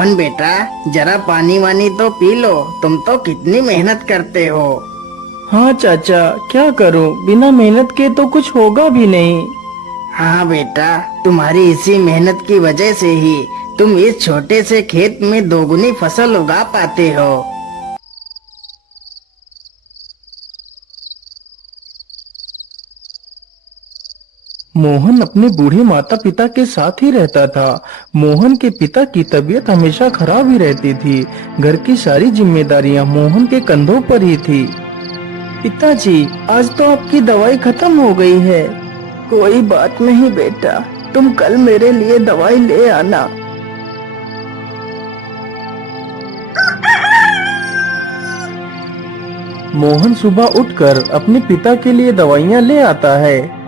मोहन बेटा, जरा पानी वानी तो पी लो। तुम तो कितनी मेहनत करते हो। हाँ चाचा, क्या करूं, बिना मेहनत के तो कुछ होगा भी नहीं। हाँ बेटा, तुम्हारी इसी मेहनत की वजह से ही तुम इस छोटे से खेत में दोगुनी फसल उगा पाते हो। मोहन अपने बूढ़े माता पिता के साथ ही रहता था। मोहन के पिता की तबीयत हमेशा खराब ही रहती थी। घर की सारी जिम्मेदारियां मोहन के कंधों पर ही थी। पिताजी, आज तो आपकी दवाई खत्म हो गई है। कोई बात नहीं बेटा, तुम कल मेरे लिए दवाई ले आना। मोहन सुबह उठकर अपने पिता के लिए दवाइयाँ ले आता है।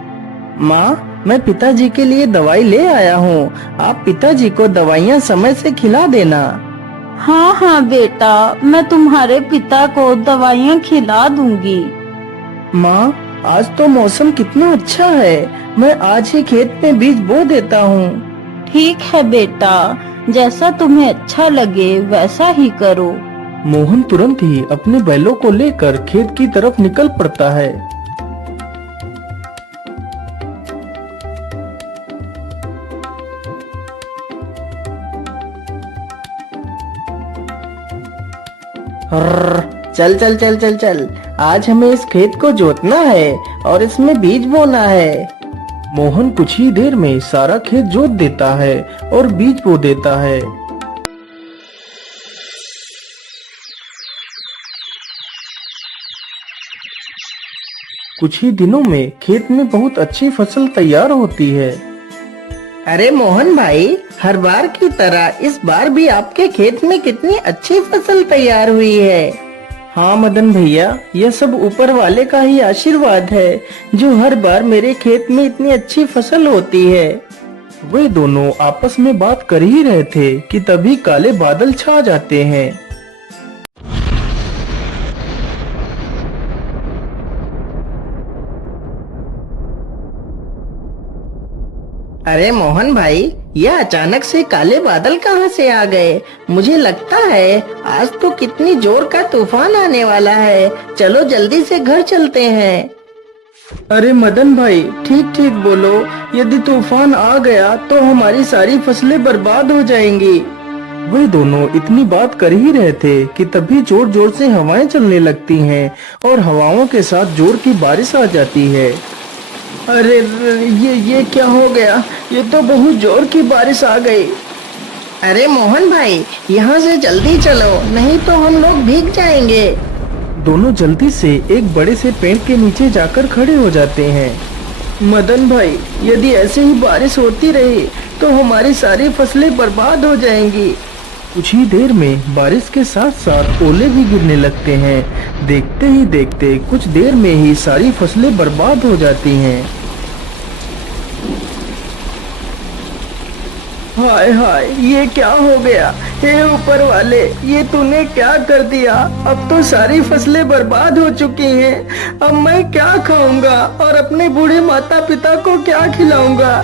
माँ, मैं पिताजी के लिए दवाई ले आया हूँ। आप पिताजी को दवाइयाँ समय से खिला देना। हाँ हाँ बेटा, मैं तुम्हारे पिता को दवाइयाँ खिला दूंगी। माँ, आज तो मौसम कितना अच्छा है। मैं आज ही खेत में बीज बो देता हूँ। ठीक है बेटा, जैसा तुम्हें अच्छा लगे वैसा ही करो। मोहन तुरंत ही अपने बैलों को लेकर खेत की तरफ निकल पड़ता है। चल चल चल चल चल, आज हमें इस खेत को जोतना है और इसमें बीज बोना है। मोहन कुछ ही देर में सारा खेत जोत देता है और बीज बो देता है। कुछ ही दिनों में खेत में बहुत अच्छी फसल तैयार होती है। अरे मोहन भाई, हर बार की तरह इस बार भी आपके खेत में कितनी अच्छी फसल तैयार हुई है। हाँ मदन भैया, यह सब ऊपर वाले का ही आशीर्वाद है, जो हर बार मेरे खेत में इतनी अच्छी फसल होती है। वे दोनों आपस में बात कर ही रहे थे कि तभी काले बादल छा जाते हैं। अरे मोहन भाई, यह अचानक से काले बादल कहाँ से आ गए। मुझे लगता है आज तो कितनी जोर का तूफान आने वाला है। चलो जल्दी से घर चलते हैं। अरे मदन भाई, ठीक ठीक बोलो। यदि तूफान आ गया तो हमारी सारी फसलें बर्बाद हो जाएंगी। वे दोनों इतनी बात कर ही रहे थे कि तभी जोर जोर से हवाएं चलने लगती हैं और हवाओं के साथ जोर की बारिश आ जाती है। अरे ये क्या हो गया, ये तो बहुत जोर की बारिश आ गई। अरे मोहन भाई, यहाँ से जल्दी चलो, नहीं तो हम लोग भीग जाएंगे। दोनों जल्दी से एक बड़े से पेड़ के नीचे जाकर खड़े हो जाते हैं। मदन भाई, यदि ऐसे ही बारिश होती रही तो हमारी सारी फसलें बर्बाद हो जाएंगी। कुछ ही देर में बारिश के साथ साथ ओले भी गिरने लगते हैं। देखते ही देखते कुछ देर में ही सारी फसलें बर्बाद हो जाती हैं। हाय हाय, ये क्या हो गया। हे ऊपर वाले, ये तूने क्या कर दिया। अब तो सारी फसलें बर्बाद हो चुकी हैं। अब मैं क्या खाऊंगा और अपने बूढ़े माता पिता को क्या खिलाऊंगा।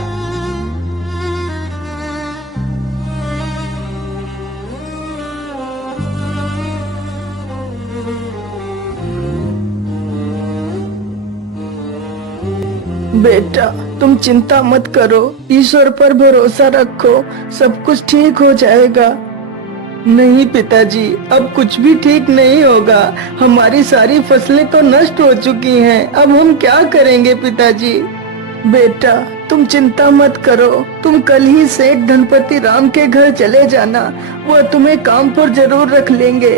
बेटा, तुम चिंता मत करो, ईश्वर पर भरोसा रखो, सब कुछ ठीक हो जाएगा। नहीं पिताजी, अब कुछ भी ठीक नहीं होगा। हमारी सारी फसलें तो नष्ट हो चुकी हैं। अब हम क्या करेंगे पिताजी। बेटा, तुम चिंता मत करो। तुम कल ही सेठ धनपति राम के घर चले जाना, वह तुम्हें काम पर जरूर रख लेंगे।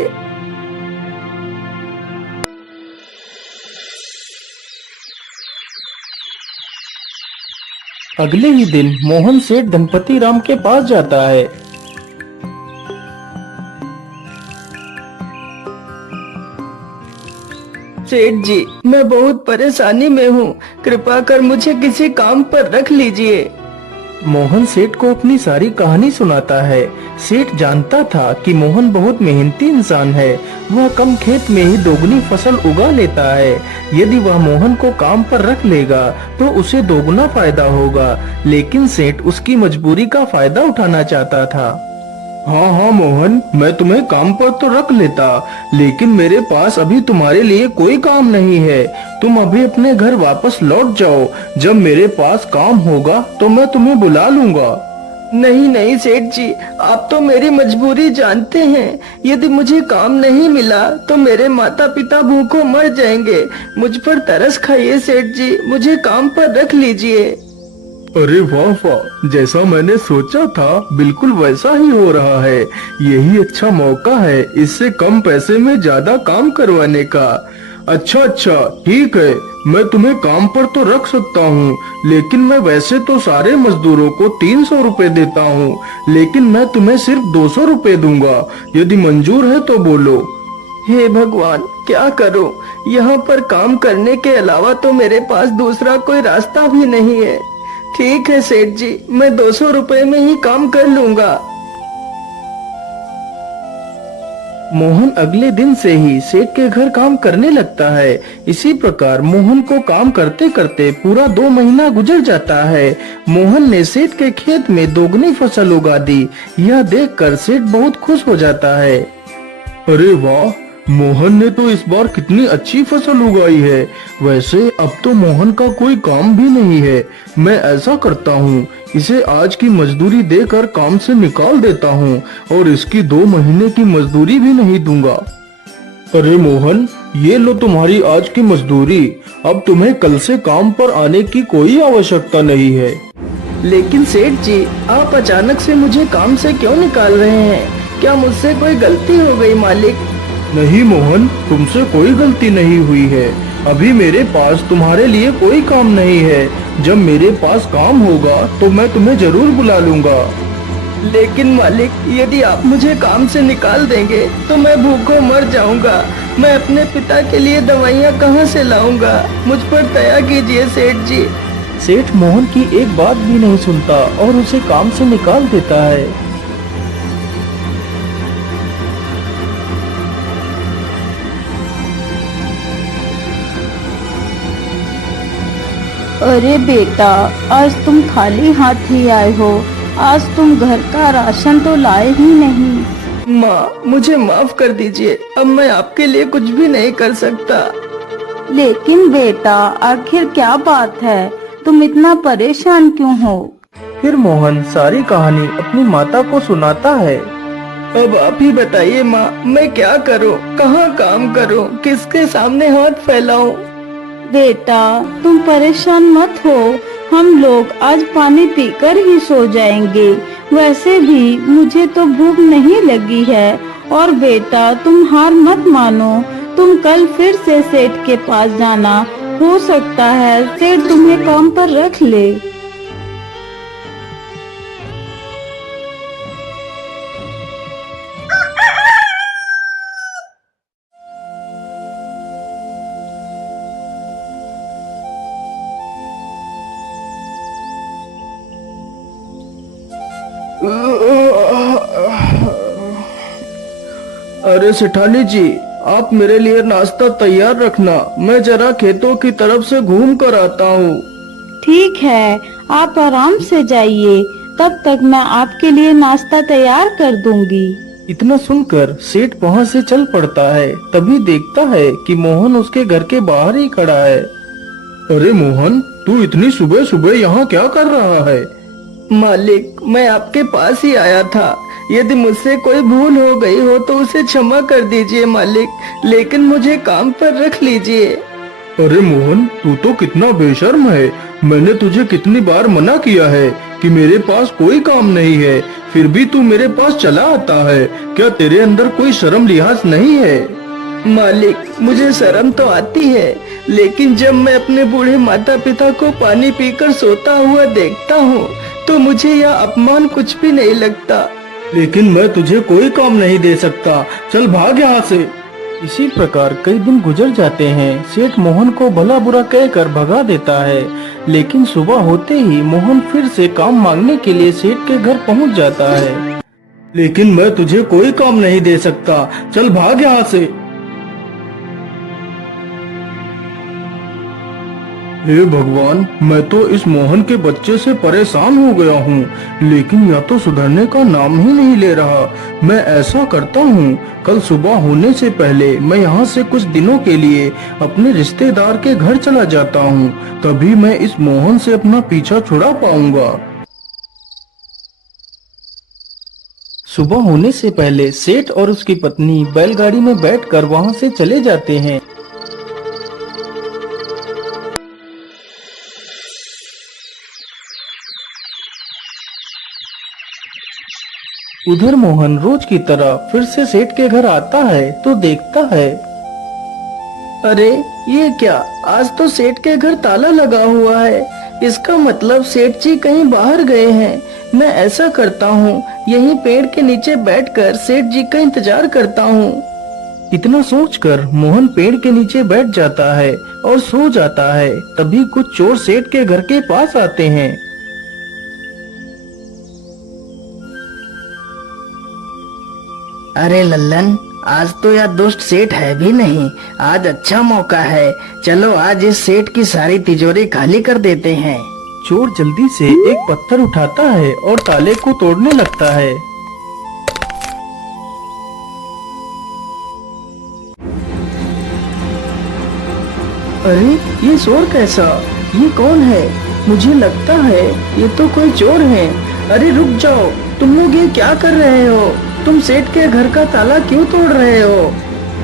अगले ही दिन मोहन सेठ धनपति राम के पास जाता है। सेठ जी, मैं बहुत परेशानी में हूँ, कृपा कर मुझे किसी काम पर रख लीजिए। मोहन सेठ को अपनी सारी कहानी सुनाता है। सेठ जानता था कि मोहन बहुत मेहनती इंसान है। वह कम खेत में ही दोगुनी फसल उगा लेता है। यदि वह मोहन को काम पर रख लेगा तो उसे दोगुना फायदा होगा, लेकिन सेठ उसकी मजबूरी का फायदा उठाना चाहता था। हाँ हाँ मोहन, मैं तुम्हें काम पर तो रख लेता, लेकिन मेरे पास अभी तुम्हारे लिए कोई काम नहीं है। तुम अभी अपने घर वापस लौट जाओ। जब मेरे पास काम होगा तो मैं तुम्हें बुला लूंगा। नहीं नहीं सेठ जी, आप तो मेरी मजबूरी जानते हैं। यदि मुझे काम नहीं मिला तो मेरे माता पिता भूखों मर जाएंगे। मुझ पर तरस खाइए सेठ जी, मुझे काम पर रख लीजिए। अरे वाह वाह, जैसा मैंने सोचा था बिल्कुल वैसा ही हो रहा है। यही अच्छा मौका है इससे कम पैसे में ज्यादा काम करवाने का। अच्छा अच्छा ठीक है, मैं तुम्हें काम पर तो रख सकता हूँ, लेकिन मैं वैसे तो सारे मजदूरों को 300 रुपए देता हूँ, लेकिन मैं तुम्हें सिर्फ 200 रुपए दूंगा। यदि मंजूर है तो बोलो। हे भगवान, क्या करूं? यहाँ पर काम करने के अलावा तो मेरे पास दूसरा कोई रास्ता भी नहीं है। ठीक है सेठ जी, मैं 200 रुपए में ही काम कर लूंगा। मोहन अगले दिन से ही सेठ के घर काम करने लगता है। इसी प्रकार मोहन को काम करते करते पूरा 2 महीना गुजर जाता है। मोहन ने सेठ के खेत में दोगुनी फसल उगा दी। यह देखकर सेठ बहुत खुश हो जाता है। अरे वाह, मोहन ने तो इस बार कितनी अच्छी फसल उगाई है। वैसे अब तो मोहन का कोई काम भी नहीं है। मैं ऐसा करता हूँ, इसे आज की मजदूरी देकर काम से निकाल देता हूँ और इसकी 2 महीने की मजदूरी भी नहीं दूंगा। अरे मोहन, ये लो तुम्हारी आज की मजदूरी। अब तुम्हें कल से काम पर आने की कोई आवश्यकता नहीं है। लेकिन सेठ जी, आप अचानक से मुझे काम से क्यों निकाल रहे हैं? क्या मुझसे कोई गलती हो गई मालिक? नहीं मोहन, तुमसे कोई गलती नहीं हुई है। अभी मेरे पास तुम्हारे लिए कोई काम नहीं है। जब मेरे पास काम होगा तो मैं तुम्हें जरूर बुला लूंगा। लेकिन मालिक, यदि आप मुझे काम से निकाल देंगे तो मैं भूखों मर जाऊंगा। मैं अपने पिता के लिए दवाइयाँ कहाँ से लाऊंगा? मुझ पर दया कीजिए सेठ जी। सेठ मोहन की एक बात भी नहीं सुनता और उसे काम से निकाल देता है। अरे बेटा, आज तुम खाली हाथ ही आए हो। आज तुम घर का राशन तो लाए ही नहीं। माँ, मुझे माफ कर दीजिए। अब मैं आपके लिए कुछ भी नहीं कर सकता। लेकिन बेटा, आखिर क्या बात है? तुम इतना परेशान क्यों हो? फिर मोहन सारी कहानी अपनी माता को सुनाता है। अब आप ही बताइए माँ, मैं क्या करूँ? कहाँ काम करूँ? किसके सामने हाथ फैलाऊं? बेटा, तुम परेशान मत हो। हम लोग आज पानी पीकर ही सो जाएंगे। वैसे भी मुझे तो भूख नहीं लगी है। और बेटा, तुम हार मत मानो। तुम कल फिर से सेठ के पास जाना। हो सकता है सेठ तुम्हें काम पर रख ले। अरे सेठानी जी, आप मेरे लिए नाश्ता तैयार रखना। मैं जरा खेतों की तरफ से घूम कर आता हूँ। ठीक है, आप आराम से जाइए। तब तक मैं आपके लिए नाश्ता तैयार कर दूंगी। इतना सुनकर सेठ वहाँ से चल पड़ता है। तभी देखता है कि मोहन उसके घर के बाहर ही खड़ा है। अरे मोहन, तू इतनी सुबह सुबह यहाँ क्या कर रहा है? मालिक, मैं आपके पास ही आया था। यदि मुझसे कोई भूल हो गई हो तो उसे क्षमा कर दीजिए मालिक, लेकिन मुझे काम पर रख लीजिए। अरे मोहन, तू तो कितना बेशर्म है। मैंने तुझे कितनी बार मना किया है कि मेरे पास कोई काम नहीं है, फिर भी तू मेरे पास चला आता है। क्या तेरे अंदर कोई शर्म लिहाज नहीं है? मालिक, मुझे शर्म तो आती है, लेकिन जब मैं अपने बूढ़े माता पिता को पानी पीकर सोता हुआ देखता हूँ तो मुझे यह अपमान कुछ भी नहीं लगता। लेकिन मैं तुझे कोई काम नहीं दे सकता। चल भाग यहाँ से। इसी प्रकार कई दिन गुजर जाते हैं। सेठ मोहन को भला बुरा कहकर भगा देता है, लेकिन सुबह होते ही मोहन फिर से काम मांगने के लिए सेठ के घर पहुँच जाता है। लेकिन मैं तुझे कोई काम नहीं दे सकता। चल भाग यहाँ से। हे भगवान, मैं तो इस मोहन के बच्चे से परेशान हो गया हूँ, लेकिन यह तो सुधरने का नाम ही नहीं ले रहा। मैं ऐसा करता हूँ, कल सुबह होने से पहले मैं यहाँ से कुछ दिनों के लिए अपने रिश्तेदार के घर चला जाता हूँ, तभी मैं इस मोहन से अपना पीछा छुड़ा पाऊंगा। सुबह होने से पहले सेठ और उसकी पत्नी बैलगाड़ी में बैठकर वहां से चले जाते हैं। उधर मोहन रोज की तरह फिर से सेठ के घर आता है तो देखता है, अरे ये क्या, आज तो सेठ के घर ताला लगा हुआ है। इसका मतलब सेठ जी कहीं बाहर गए हैं। मैं ऐसा करता हूँ, यहीं पेड़ के नीचे बैठकर सेठ जी का इंतजार करता हूँ। इतना सोचकर मोहन पेड़ के नीचे बैठ जाता है और सो जाता है। तभी कुछ चोर सेठ के घर के पास आते हैं। अरे लल्लन, आज तो यह दुष्ट सेठ है भी नहीं। आज अच्छा मौका है, चलो आज इस सेठ की सारी तिजोरी खाली कर देते हैं। चोर जल्दी से एक पत्थर उठाता है और ताले को तोड़ने लगता है। अरे ये शोर कैसा, ये कौन है? मुझे लगता है ये तो कोई चोर है। अरे रुक जाओ, तुम लोग ये क्या कर रहे हो? तुम सेठ के घर का ताला क्यों तोड़ रहे हो?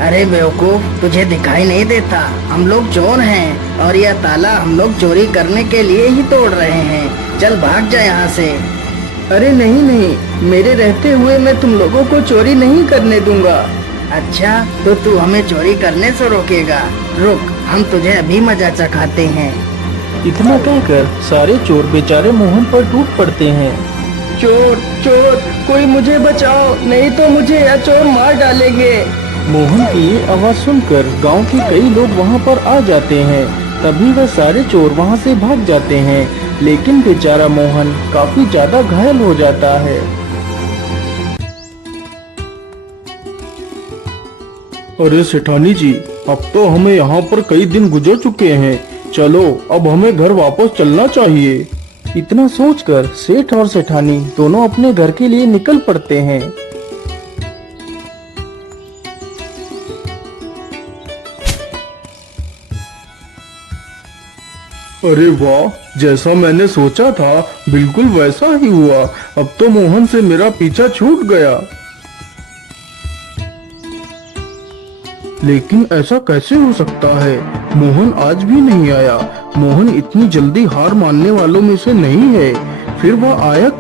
अरे बेवकूफ, तुझे दिखाई नहीं देता? हम लोग चोर हैं और यह ताला हम लोग चोरी करने के लिए ही तोड़ रहे हैं। चल भाग जा यहाँ से। अरे नहीं नहीं, मेरे रहते हुए मैं तुम लोगों को चोरी नहीं करने दूंगा। अच्छा, तो तू हमें चोरी करने से रोकेगा? रुक, हम तुझे अभी मजा चखाते हैं। इतना कहकर सारे चोर बेचारे मोहन पर टूट पड़ते हैं। चोर चोर, कोई मुझे बचाओ, नहीं तो मुझे यह चोर मार डालेंगे। मोहन की ये आवाज सुनकर गांव के कई लोग वहां पर आ जाते हैं। तभी वह सारे चोर वहां से भाग जाते हैं, लेकिन बेचारा मोहन काफी ज्यादा घायल हो जाता है। अरे सेठानी जी, अब तो हमें यहाँ पर कई दिन गुजर चुके हैं, चलो अब हमें घर वापस चलना चाहिए। इतना सोचकर सेठ और सेठानी दोनों अपने घर के लिए निकल पड़ते हैं। अरे वाह, जैसा मैंने सोचा था बिल्कुल वैसा ही हुआ। अब तो मोहन से मेरा पीछा छूट गया। लेकिन ऐसा कैसे हो सकता है? मोहन आज भी नहीं आया। मोहन इतनी जल्दी हार मानने वालों में से नहीं है, फिर वह आया क्यों?